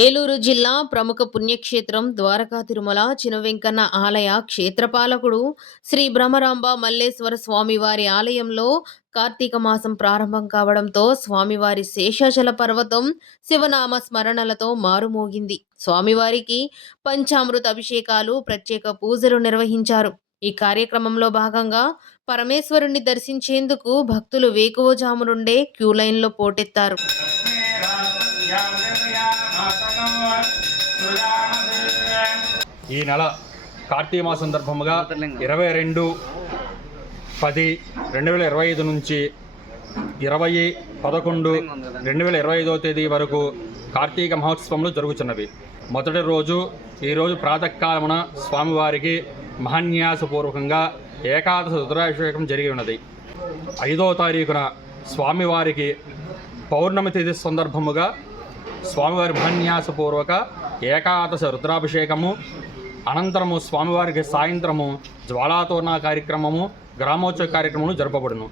ఏలూరు జిల్లా ప్రముఖ పుణ్యక్షేత్రం ద్వారకా తిరుమల చినవెంకన్న ఆలయ క్షేత్రపాలకుడు శ్రీ భ్రమరాంబ మల్లేశ్వర స్వామివారి ఆలయంలో కార్తీక మాసం ప్రారంభం కావడంతో స్వామివారి శేషాచల పర్వతం శివనామ స్మరణలతో మారుమోగింది. స్వామివారికి పంచామృత అభిషేకాలు ప్రత్యేక పూజలు నిర్వహించారు. ఈ కార్యక్రమంలో భాగంగా పరమేశ్వరుణ్ణి దర్శించేందుకు భక్తులు వేకువజాము నుండే క్యూ లైన్లో పోటెత్తారు. ఈ నెల కార్తీక మాసం సందర్భముగా ఇరవై రెండు పది రెండు వేల ఇరవై ఐదు నుంచి ఇరవై పదకొండు రెండు వేల ఇరవై ఐదవ తేదీ వరకు కార్తీక మహోత్సవములు జరుగుతున్నవి మొదటి రోజు ఈరోజు ప్రాతకాలమున స్వామివారికి మహాన్యాసపూర్వకంగా ఏకాదశ రుద్రాభిషేకం జరిగి ఉన్నది. ఐదవ తారీఖున స్వామివారికి పౌర్ణమి తేదీ సందర్భముగా స్వామివారి మహాన్యాసపూర్వక ఏకాదశ రుద్రాభిషేకము అనంతరము స్వామివారికి సాయంత్రము జ్వాలాతోరణ కార్యక్రమము గ్రామోత్సవ కార్యక్రమము జరపబడును.